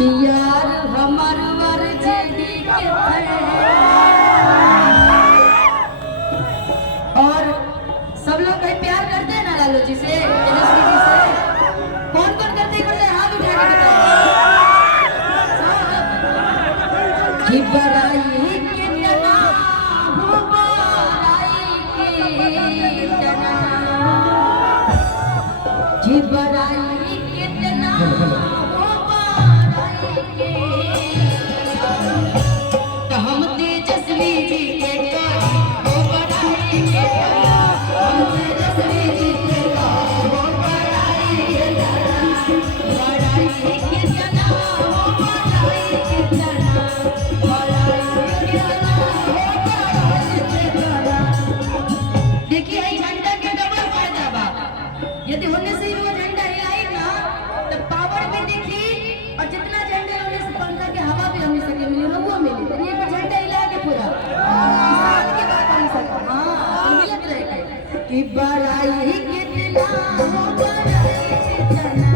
कि यार हमर वर्जनी के और सब लोग कहीं प्यार करते हैं ना लालू जी से, तेजस्वी जी से? कौन कौन करते हैं? हाथ उठा के बताओ। कि बड़ाई कितना हो, बड़ाई कितना, कि बड़ाई कितना हो, बड़ाई कितना, तो हम तेजस्वी जी के करी हो बड़ाई कितना, हम तेजस्वी जी के करी हो बड़ाई कितना, बड़ाई कितना हो, बड़ाई कितना, देखिए झंडा के डबल फायदा बा। यदि होने से वो झंडा हिलाई ना तो पावर भी दिखी, और जितना झंडा होने से पंखा के हवा भी हमें सके मिली, रघुआ मिली। तो ये झंडा हिला के पूरा साल के बाद हम सके। हाँ मिलत रहे कि बड़ाई कितना हो, बड़ाई कितना,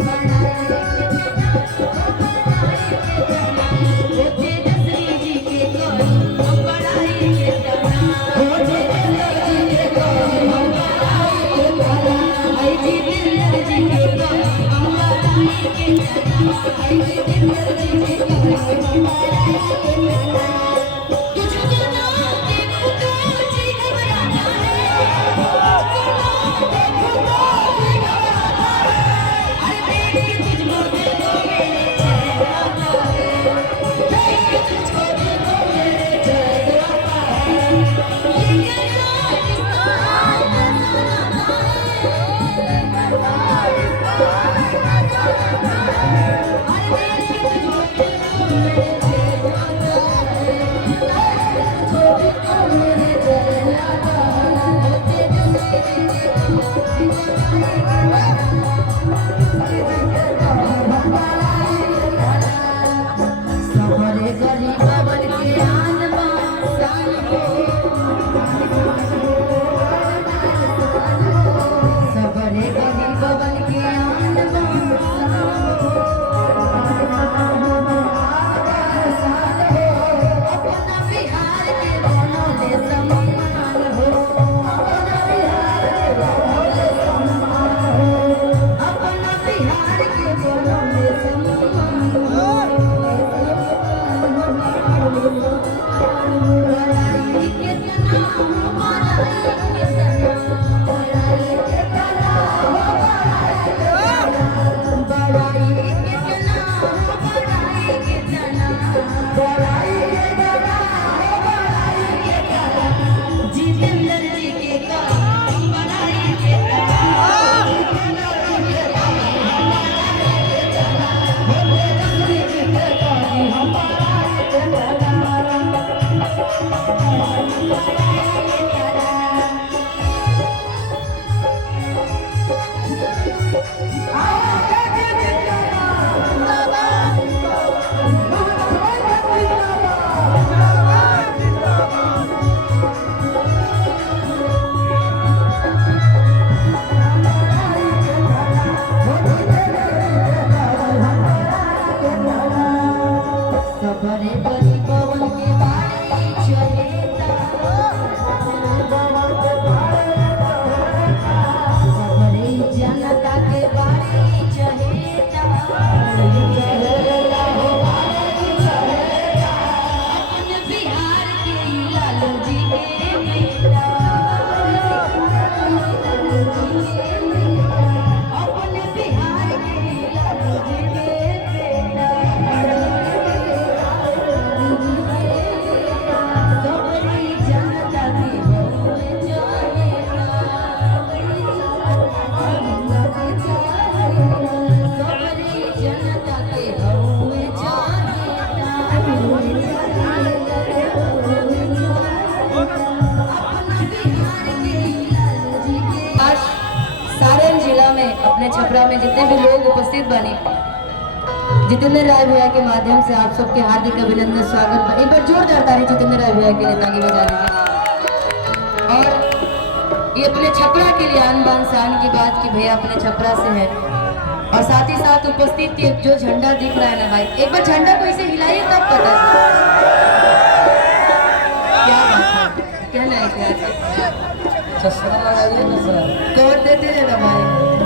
बड़ाई कितना हो, बड़ाई कितना, वो तेजस्वी जी के करी हम बड़ाई कितना, वो तेजस्वी जी के करी हम बड़ाई कितना, आई जी दिलर जी के करी हम बड़ाई कितना, आई जी दिलर जी के करी हम बड़ाई कितना। तुझको ना देखूं तो जी घबराता है, तुझको ना देखूं तो जी घबराता है, अरे देख के तुझको देखो मेरे चैन आता है, देख के तुझको देखो मेरे चैन आता है, ये कैसा रिश्ता कैसा नाता है, कैसा रिश्ता कैसा नाता है, अरे देख के तुझको देखो मेरे चैन आता है, तुझको देखो मेरे चैन आता है, वो तेजस्वी जी के सबरे गरीब बन के आन बान शान हो, सबरे गरीब बन के आन बान शान हो, अपना बिहार के बनोले सम्मान हो, अपना बिहार के बनोले सम्मान हो, अपना बिहार के बनोले सम्मान हो, बड़ाई कितना हो, बड़ाई कितना, बड़ाई कितना हो, बड़ाई कितना, बड़ाई कितना हो, बड़ाई कितना, बड़ाई कितना हो, बड़ाई कितना, जितेंद्र जी के करी हम बड़ाई कितना, जितेंद्र जी के करी हम बड़ाई कितना, हो तेजस्वी जी के करी हम बड़ाई कितना। सबरे गरीब बन के बाड़ी चलेता, सबरे जनता के बाड़ी चलेता, अपन बिहार के लालू जी के बेटा, अपन बिहार के लालू जी के बेटा, सबरी जनता की बहुए चाहेगा, सबरी जनता के बहुए चाहेगा, अपना बिहार के लालू जी के। आज सारण जिला में अपने छपरा में जितने भी लोग उपस्थित बने, जितेंद्र राय भैया के माध्यम से आप सबके हार्दिक अभिनंदन स्वागत। एक बार जोरदार ताली जितेंद्र राय भैया के लिए ताली बजा दीजिए। और ये अपने छपरा के लिए आन बान शान की बात कि भैया अपने छपरा से है, और साथ ही साथ उपस्थित जो झंडा दिख रहा है ना भाई, एक बार झंडा को इसे हिलाइए तब पता क्या बात है, क्या लाइक है। चश्मा लगाइए ना सर, कवर देते हैं ना भाई।